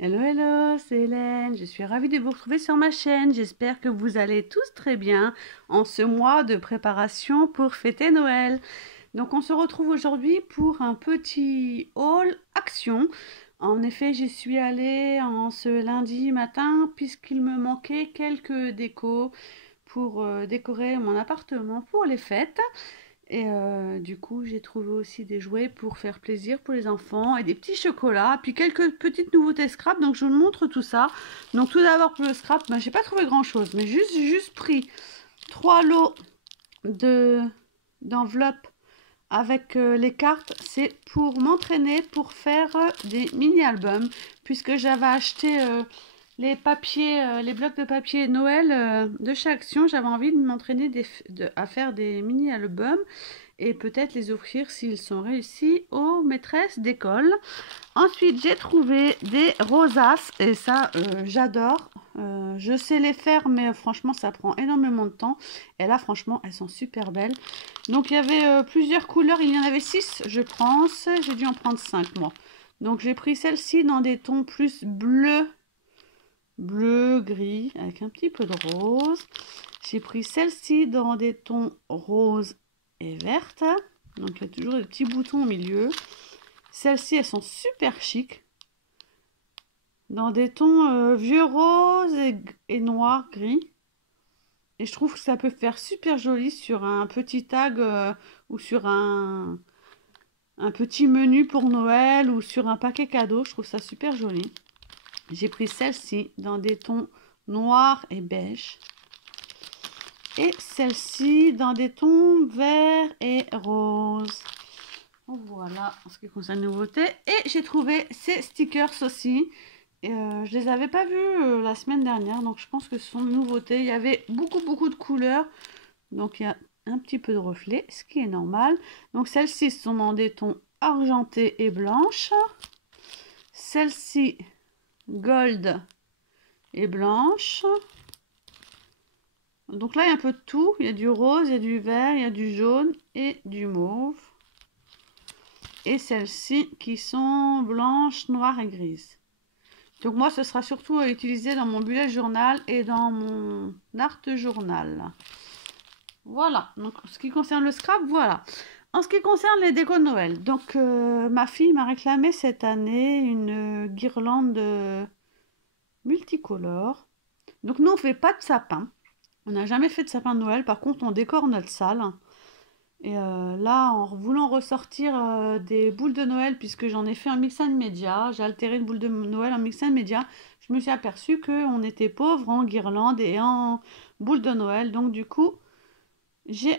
Hello, hello, c'est Hélène. Je suis ravie de vous retrouver sur ma chaîne. J'espère que vous allez tous très bien en ce mois de préparation pour fêter Noël. Donc, on se retrouve aujourd'hui pour un petit haul action. En effet, j'y suis allée en ce lundi matin puisqu'il me manquait quelques décos pour décorer mon appartement pour les fêtes. Et du coup, j'ai trouvé aussi des jouets pour faire plaisir pour les enfants et des petits chocolats, puis quelques petites nouveautés scrap. Donc, je vous montre tout ça. Donc, tout d'abord pour le scrap, ben, j'ai pas trouvé grand-chose, mais juste pris 3 lots de d'enveloppes avec les cartes. C'est pour m'entraîner pour faire des mini-albums, puisque j'avais acheté les papiers, les blocs de papier Noël de chez Action. J'avais envie de m'entraîner à faire des mini-albums et peut-être les offrir s'ils sont réussis aux maîtresses d'école. Ensuite, j'ai trouvé des rosaces et ça, j'adore. Je sais les faire, mais franchement, ça prend énormément de temps. Et là, franchement, elles sont super belles. Donc, il y avait plusieurs couleurs. Il y en avait 6, je pense. J'ai dû en prendre 5, moi. Donc, j'ai pris celle-ci dans des tons plus bleu, gris, avec un petit peu de rose. J'ai pris celle-ci dans des tons rose et verte. Donc il y a toujours des petits boutons au milieu. Celles-ci, elles sont super chic. Dans des tons vieux rose et noir, gris. Et je trouve que ça peut faire super joli sur un petit tag ou sur un petit menu pour Noël ou sur un paquet cadeau. Je trouve ça super joli. J'ai pris celle-ci dans des tons noir et beige. Et celle-ci dans des tons vert et rose. Voilà en ce qui concerne les nouveautés. Et j'ai trouvé ces stickers aussi. Et, je les avais pas vus la semaine dernière, donc je pense que ce sont des nouveautés. Il y avait beaucoup de couleurs, donc il y a un petit peu de reflet, ce qui est normal. Donc celles-ci sont dans des tons argentés et blanches. Celle-ci gold et blanche. Donc là, il y a un peu de tout. Il y a du rose, il y a du vert, il y a du jaune et du mauve. Et celles-ci qui sont blanches, noires et grises. Donc moi, ce sera surtout à utiliser dans mon bullet journal et dans mon art journal. Voilà. Donc, en ce qui concerne le scrap, voilà. En ce qui concerne les décos de Noël, donc ma fille m'a réclamé cette année une guirlande multicolore. Donc nous, on ne fait pas de sapin. On n'a jamais fait de sapin de Noël. Par contre, on décore notre salle. Et là, en voulant ressortir des boules de Noël, puisque j'en ai fait un mix and média, j'ai altéré une boule de Noël en mix and média, je me suis aperçue qu'on était pauvre en guirlandes et en boules de Noël. Donc du coup,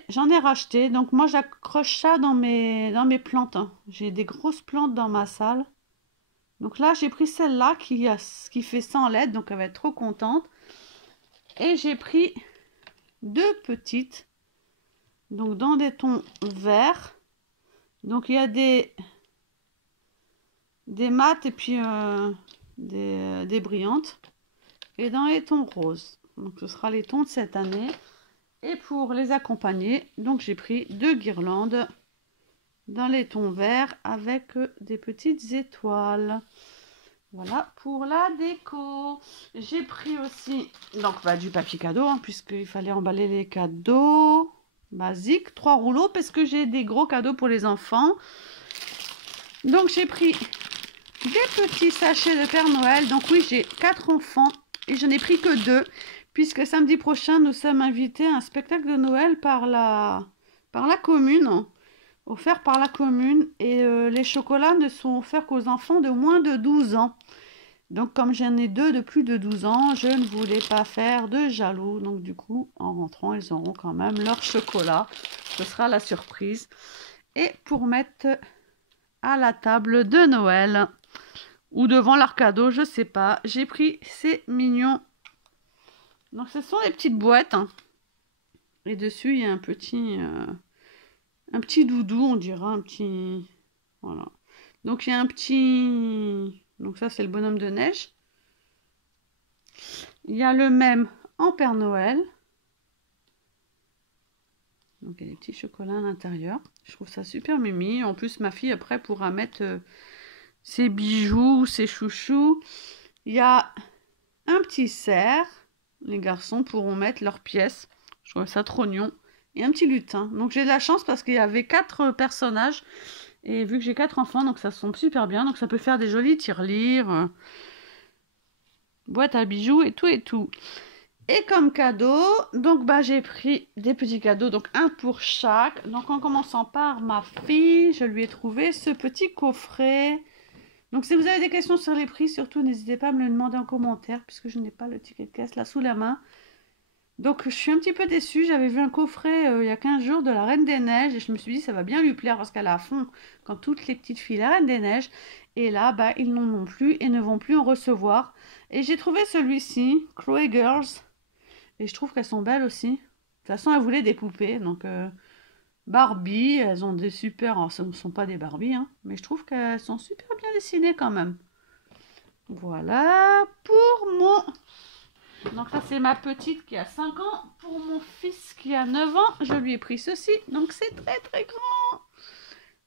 j'en ai racheté. Donc moi, j'accroche ça dans mes plantes, hein. J'ai des grosses plantes dans ma salle. Donc là, j'ai pris celle-là qui fait 100 LED, donc elle va être trop contente. Et j'ai pris 2 petites, donc dans des tons verts. Donc il y a des mates et puis des brillantes. Et dans les tons roses. Donc ce sera les tons de cette année. Et pour les accompagner, donc j'ai pris 2 guirlandes dans les tons verts avec des petites étoiles. Voilà pour la déco. J'ai pris aussi donc du papier cadeau, hein, puisqu'il fallait emballer les cadeaux basiques. 3 rouleaux parce que j'ai des gros cadeaux pour les enfants. Donc j'ai pris des petits sachets de Père Noël. Donc oui, j'ai 4 enfants et je n'ai pris que 2, puisque samedi prochain, nous sommes invités à un spectacle de Noël par la commune, offert par la commune. Et les chocolats ne sont offerts qu'aux enfants de moins de 12 ans. Donc comme j'en ai 2 de plus de 12 ans, je ne voulais pas faire de jaloux. Donc du coup, en rentrant, ils auront quand même leur chocolat. Ce sera la surprise. Et pour mettre à la table de Noël ou devant leur cadeau, je sais pas. J'ai pris ces mignons. Donc ce sont des petites boîtes, hein. Et dessus il y a un petit doudou, on dira un petit, voilà. Donc il y a un petit, donc ça c'est le bonhomme de neige. Il y a le même en Père Noël. Donc il y a des petits chocolats à l'intérieur. Je trouve ça super mimi. En plus ma fille après pourra mettre ses bijoux, ses chouchous. Il y a un petit cerf. Les garçons pourront mettre leurs pièces. Je trouve ça trop mignon. Et un petit lutin. Donc j'ai de la chance parce qu'il y avait 4 personnages. Et vu que j'ai 4 enfants, donc ça tombe super bien. Donc ça peut faire des jolis tirelires, boîte à bijoux et tout et tout. Et comme cadeau, donc j'ai pris des petits cadeaux, donc un pour chaque. Donc en commençant par ma fille, je lui ai trouvé ce petit coffret. Donc si vous avez des questions sur les prix, surtout n'hésitez pas à me le demander en commentaire, puisque je n'ai pas le ticket de caisse là sous la main. Donc je suis un petit peu déçue, j'avais vu un coffret il y a 15 jours de la Reine des Neiges, et je me suis dit ça va bien lui plaire, parce qu'elle a à fond, quand toutes les petites filles, la Reine des Neiges. Et là, ils n'en ont plus et ne vont plus en recevoir. Et j'ai trouvé celui-ci, Chloé Girls. Et je trouve qu'elles sont belles aussi. De toute façon, elle voulait des poupées. Donc, Barbie, elles ont des super... Alors, ce ne sont pas des Barbie, hein, mais je trouve qu'elles sont super bien dessinées quand même. Voilà pour mon... Donc ça, c'est ma petite qui a 5 ans. Pour mon fils qui a 9 ans, je lui ai pris ceci. Donc, c'est très, très grand.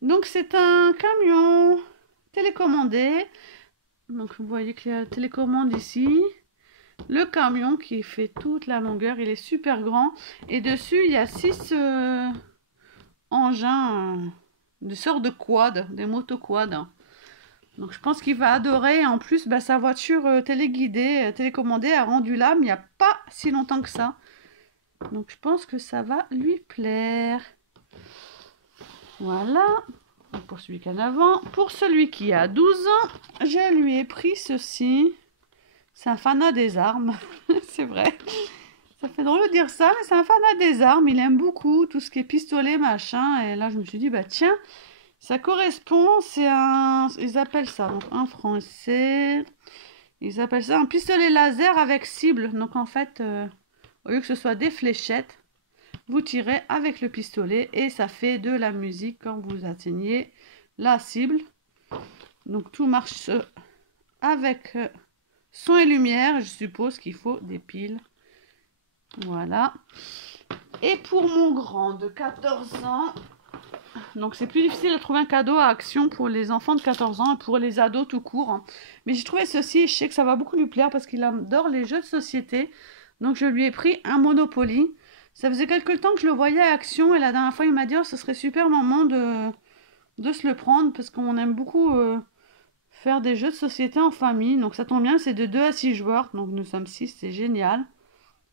Donc, c'est un camion télécommandé. Donc, vous voyez qu'il y a la télécommande ici. Le camion qui fait toute la longueur, il est super grand. Et dessus, il y a 6 engins de sorte de quad, des motoquads. Donc je pense qu'il va adorer. En plus, sa voiture téléguidée, télécommandée a rendu là, mais il n'y a pas si longtemps que ça. Donc je pense que ça va lui plaire. Voilà. Donc, pour celui qui a 9 ans. Pour celui qui a 12 ans, je lui ai pris ceci. C'est un fanat des armes, c'est vrai. Ça fait drôle de dire ça, mais c'est un fanat des armes. Il aime beaucoup tout ce qui est pistolet, machin. Et là, je me suis dit, tiens, ça correspond. C'est un... Ils appellent ça, donc en français, ils appellent ça un pistolet laser avec cible. Donc en fait, au lieu que ce soit des fléchettes, vous tirez avec le pistolet et ça fait de la musique quand vous atteignez la cible. Donc tout marche avec... son et lumière, je suppose qu'il faut des piles. Voilà. Et pour mon grand de 14 ans, donc c'est plus difficile de trouver un cadeau à Action pour les enfants de 14 ans et pour les ados tout court. Hein. Mais j'ai trouvé ceci et je sais que ça va beaucoup lui plaire parce qu'il adore les jeux de société. Donc je lui ai pris un Monopoly. Ça faisait quelques temps que je le voyais à Action et la dernière fois il m'a dit ce serait super maman de se le prendre parce qu'on aime beaucoup... faire des jeux de société en famille, donc ça tombe bien, c'est de 2 à 6 joueurs, donc nous sommes 6, c'est génial.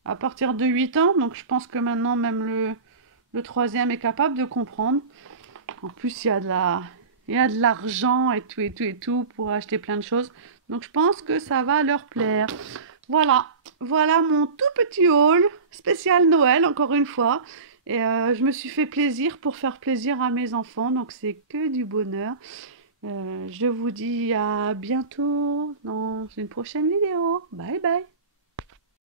À partir de 8 ans, donc je pense que maintenant même le troisième est capable de comprendre. En plus, il y a de l'argent et tout et tout et tout pour acheter plein de choses. Donc je pense que ça va leur plaire. Voilà, voilà mon tout petit haul spécial Noël, encore une fois. Et je me suis fait plaisir pour faire plaisir à mes enfants, donc c'est que du bonheur. Je vous dis à bientôt dans une prochaine vidéo. Bye bye.